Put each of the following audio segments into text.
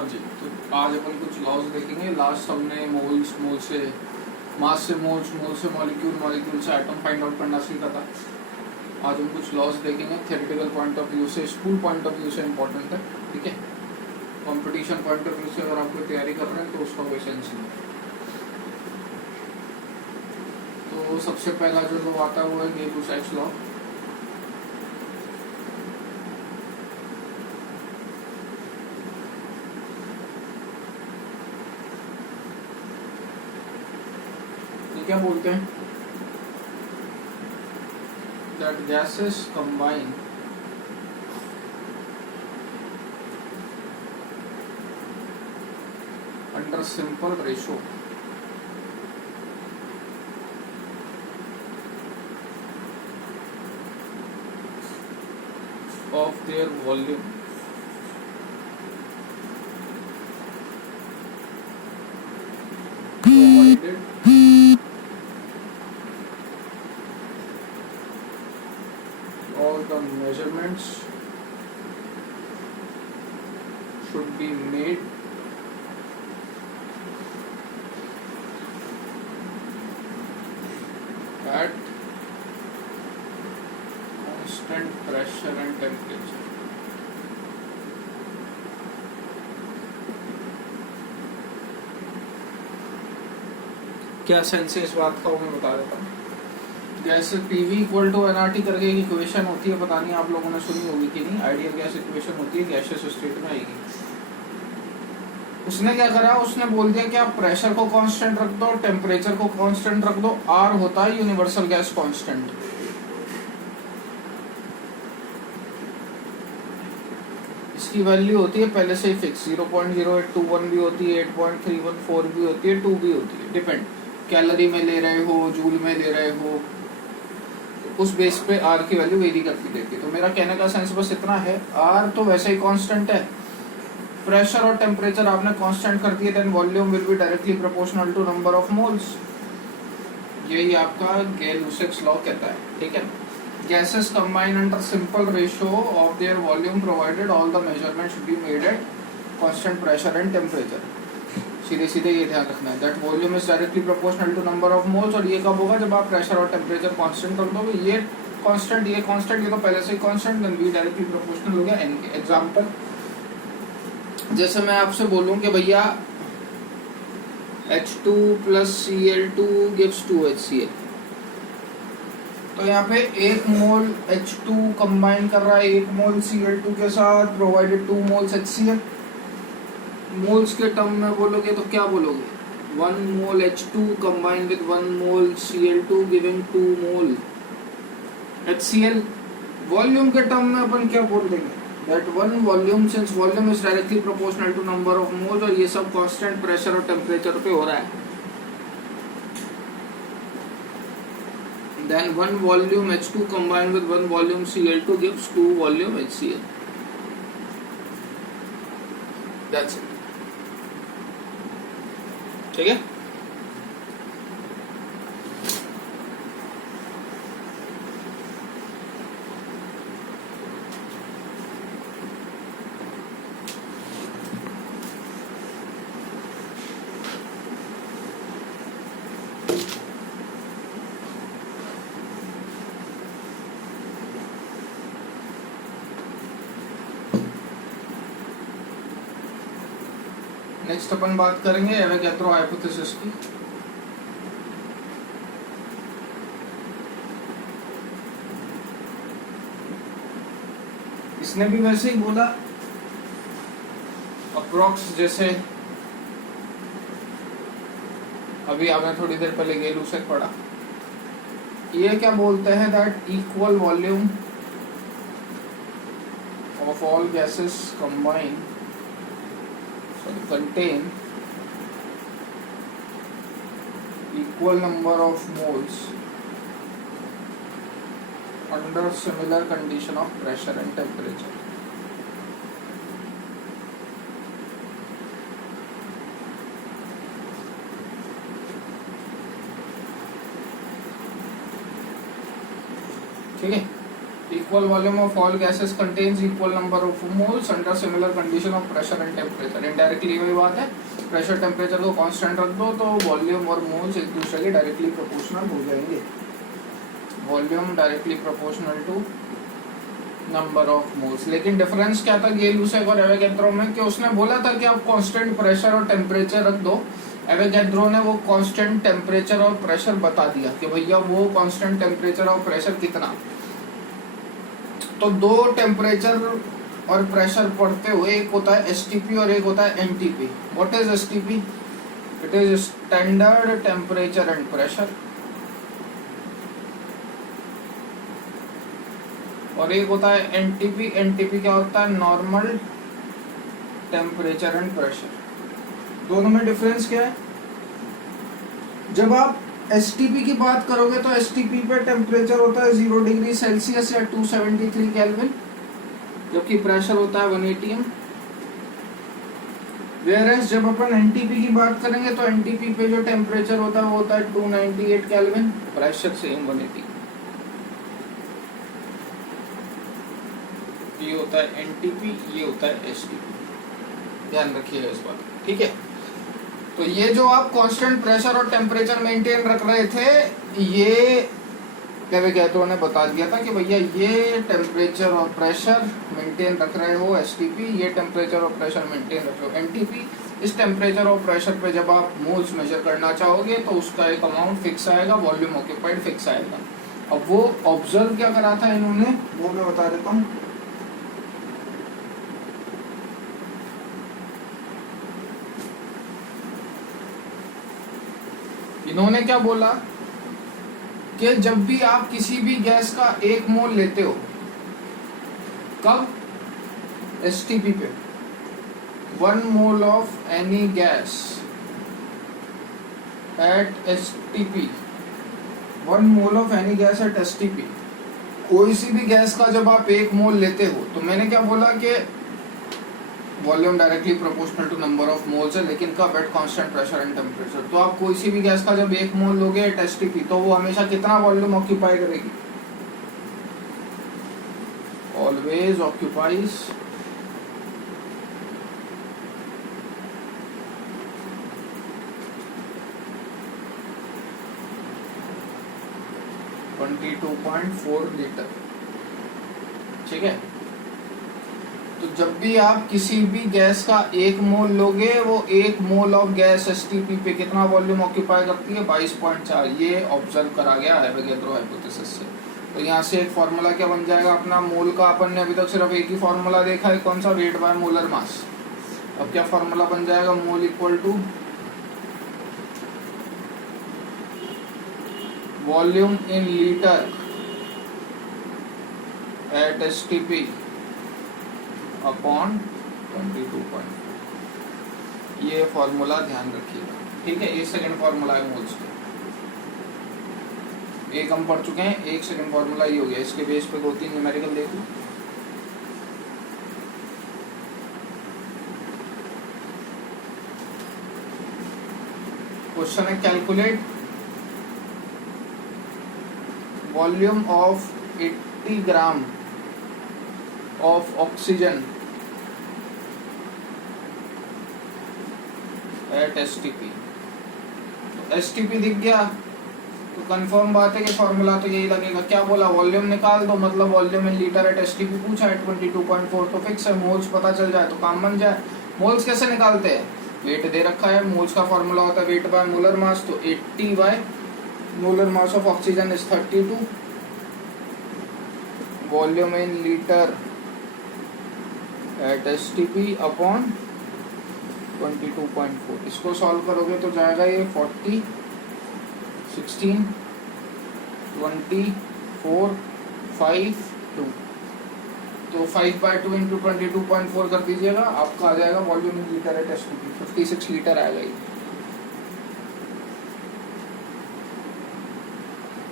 हाँ जी, तो आज अपन कुछ लॉज देखेंगे। लास्ट हमने मोल्स, मोल से मास से मोल्स, मोल से मॉलिक्यूल, मॉलिक्यूल से एटम फाइंड आउट करना सीखा था। आज हम कुछ लॉज देखेंगे थ्योरेटिकल पॉइंट ऑफ व्यू से, स्कूल पॉइंट ऑफ व्यू से इम्पोर्टेंट है, ठीक है। कंपटीशन पॉइंट ऑफ व्यू से अगर आपको तैयारी कर रहे हैं तो उसका कोई सेंस नहीं। तो सबसे पहला जो लॉ आता है वो है गे-लुसैक्स लॉ। क्या बोलते हैं? That gases combine under simple ratio of their volume provided all the measurements should be made at constant pressure and temperature. क्या सेंस है इस बात का वो मैं बता देता हूँ। Gas PV equal to NRT करके एक इक्वेशन होती है, पता नहीं आप लोगों ने सुनी होगी कि नहीं। आइडियल गैस इक्वेशन होती है, गैसियस स्टेट में आएगी। उसने क्या करा, उसने बोल दिया कि आप प्रेशर को कांस्टेंट रख दो, टेम्परेचर को कांस्टेंट रख दो, आर होता है यूनिवर्सल गैस कांस्टेंट। इसकी वैल्यू होती है पहले से ही फिक्स, 0.0821 भी होती है, 8.314 भी होती है, 2 भी होती है, डिपेंड कैलोरी में ले रहे हो, जूल में ले रहे हो, तो उस बेस पे आर की वैल्यू वेरी करती रहती है। तो मेरा कहने का सेंस बस इतना है, आर तो वैसे ही कांस्टेंट है, प्रेशर और टेम्परेचर आपने कांस्टेंट कर दिए, then volume will be directly proportional to number of moles. यही आपका गे-लुसैक्स लॉ कहता है, ठीक है। Gases combine under simple ratio of their volume provided all the measurements should be made at constant pressure and temperature। सीधे सीधे ये ध्यान रखना है, that volume is directly proportional to number of moles। और ये कब होगा, जब आप प्रेशर और टेम्परेचर कांस्टेंट कर दोगे। ये कांस्टेंट, ये कांस्टेंट, ये तो पहले से ही कांस्टेंट, देन भी डायरेक्टली प्रोपोर्शनल हो गया n के। एग्जांपल, जैसे मैं आपसे बोलूं कि भैया H2 plus Cl2 gives 2HCl, तो यहाँ पे 1 मोल H2 कंबाइन कर रहा है 1 मोल Cl2 के साथ, प्रोवाइडेड 2 मोल्स HCl। मोल्स के टर्म में बोलोगे तो क्या बोलोगे, 1 mole H2 combine with 1 mole Cl2 giving 2 mole HCl। Volume के टर्म में अपन क्या बोल देंगे, that 1 volume, since volume is directly proportional to number of moles, और ये सब कांस्टेंट प्रेशर और टेम्परेचर पे हो रहा है। Then 1 volume H2 combined with 1 volume Cl2 gives 2 volume HCl. That's it. ठीक है। नेक्स्ट अपन बात करेंगे एवोगैड्रो हाइपोथेसिस की। इसने भी वैसे ही बोला अप्रॉक्स, जैसे अभी आपने थोड़ी देर पहले गे-लुसैक्स पढ़ा। ये क्या बोलते हैं, that equal volume of all gases combine contain equal number of moles under similar condition of pressure and temperature। ठीक है, equal volume of all gases contains equal number of moles under similar condition of pressure and temperature। indirectly वही बात है, pressure temperature को constant रख दो तो volume और मोल्स एक दूसरे के डायरेक्टली प्रोपोर्शनल हो जाएंगे। Volume directly proportional to number of moles. लेकिन डिफरेंस क्या था गे-लुसेक और एवोगैड्रो में कि उसने बोला था कि आप कांस्टेंट प्रेशर और टेम्परेचर रख दो, एवोगैड्रो ने वो कांस्टेंट टेम्परेचर और प्रेशर बता दिया कि भैया वो कांस्टेंट टेम्परेचर और प्रेशर कितना। तो दो टेम्परेचर और प्रेशर पढ़ते हुए एक होता है एसटीपी और एक होता है NTP. What is STP? It is standard temperature and pressure. और एक होता है एनटीपी। एनटीपी क्या होता है? Normal temperature and pressure. दोनों में डिफरेंस क्या है? जब आप एसटीपी की बात करोगे तो एसटीपी पे टेम्परेचर होता है 0 डिग्री सेल्सियस या 273 केल्विन, जबकि प्रेशर होता है 1 atm। वेयरएस जब अपन एनटीपी की बात करेंगे तो एनटीपी पे जो टेम्परेचर होता है वो होता है 298 केल्विन, प्रेशर सेम 180। ये होता है एनटीपी, ये होता है एसटीपी। ध्यान रखिएगा इस बात, ठीक है। तो ये जो आप कांस्टेंट प्रेशर और टेम्परेचर मेंटेन रख रहे थे, ये एवोगैड्रो ने बता दिया था कि भैया ये टेम्परेचर और प्रेशर मेंटेन रख रहे हो एसटीपी, ये टेम्परेचर और प्रेशर मेंटेन रख रहे हो एनटीपी। इस टेम्परेचर और प्रेशर पे जब आप मोल्स मेजर करना चाहोगे तो उसका एक अमाउंट फिक्स आएगा, वॉल्यूम ऑक्यूपाइड फिक्स आएगा। अब वो ऑब्जर्व क्या करा था इन्होंने, वो मैं बता देता हूँ। इन्होंने क्या बोला कि जब भी आप किसी भी गैस का 1 मोल लेते हो, कब? एसटीपी पे। 1 mole of any gas at STP, 1 mole of any gas at STP. कोई सी भी गैस का जब आप 1 मोल लेते हो, तो मैंने क्या बोला कि volume directly proportional to number of moles है, लेकिन कब? At constant pressure and temperature. तो आप कोई सी भी गैस का जब 1 मोल लोगे एट एसटीपी तो वो हमेशा कितना वॉल्यूम ऑक्यूपाई करेगी? ऑलवेज ऑक्यूपाइज 22.4 लीटर, ठीक है। तो जब भी आप किसी भी गैस का 1 मोल लोगे, वो 1 मोल ऑफ गैस एसटीपी पे कितना वॉल्यूम ऑक्यूपाई करती है? 22.4। ये ऑब्जर्व करा गया एवोगैड्रो हाइपोथेसिस से। तो यहाँ से एक फॉर्मूला क्या बन जाएगा अपना मोल का? अपन ने अभी तक सिर्फ एक ही फॉर्मूला देखा है, कौन सा? Weight by molar mass. अब क्या फॉर्मूला बन जाएगा? Mole equal to volume in litre at STP upon 22.4। ये फॉर्मूला ध्यान रखिएगा, ठीक है। ये सेकंड फॉर्मूला है मोल्स का। एक हम पढ़ चुके हैं, एक सेकंड फॉर्मूला ये हो गया। इसके बेस पे 2-3 न्यूमेरिकल देख लो। क्वेश्चन है calculate volume of 80 gram of oxygen at STP. तो एसटीपी दिख गया तो कंफर्म बात है कि फॉर्मूला तो यही लगेगा। क्या बोला? वॉल्यूम निकाल दो, मतलब volume in litre at STP पूछा है 22.4, तो फिक्स है। मोल्स पता चल जाए तो काम बन जाए। मोल्स कैसे निकालते हैं? वेट दे रखा है, मोल्स का फॉर्मूला होता है वेट बाय मोलर मास। तो 80 bye molar mass of oxygen is 32, volume in litre at STP upon 22.4। इसको सॉल्व करोगे तो जाएगा ये 40, 16, 24, 5, 2। तो 5/2 इंटू 22.4 कर दीजिएगा, आपका आ जाएगा volume in litre at STP 56 litre आएगा ये।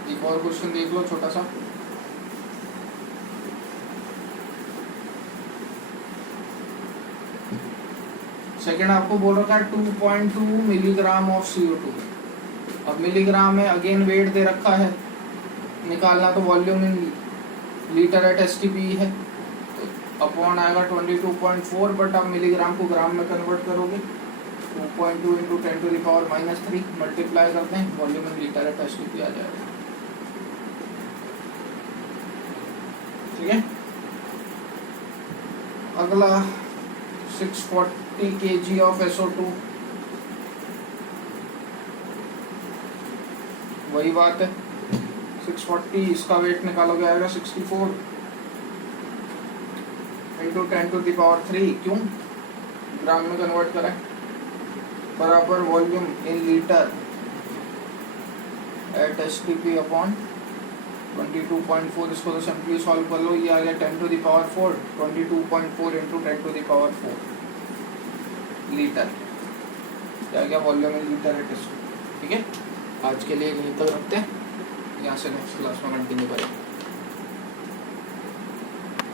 एक और क्वेश्चन देख लो छोटा सा। सेकेंड आपको बोल रखा है 2.2 मिलीग्राम ऑफ CO2। अब मिलीग्राम में अगेन वेट दे रखा है, निकालना तो volume in litre eight STP है तो अपॉन आएगा 22.4, बट आप मिलीग्राम को ग्राम में कन्वर्ट करोगे 2.2 इंटू 10⁻³ मल्टीप्लाई करते हैं, volume in litre eight STP आ जाएगा। ठीक है, अगला 640 kg ऑफ SO2, वही बात है 640, इसका वेट निकालोगे आएगा 64 इंटू 10⁻³ क्यों ग्राम में कन्वर्ट करें, बराबर volume in litre eight STP upon 22.4। इसको तो सिंपली सॉल्व कर लो, ये आ गया 10⁻⁴, 22.4 इंटू 10⁻⁴ लीटर, क्या गया volume in litre eight STP। ठीक है, आज के लिए यहीं तक रखते हैं, यहाँ से नेक्स्ट क्लास में कंटिन्यू करें।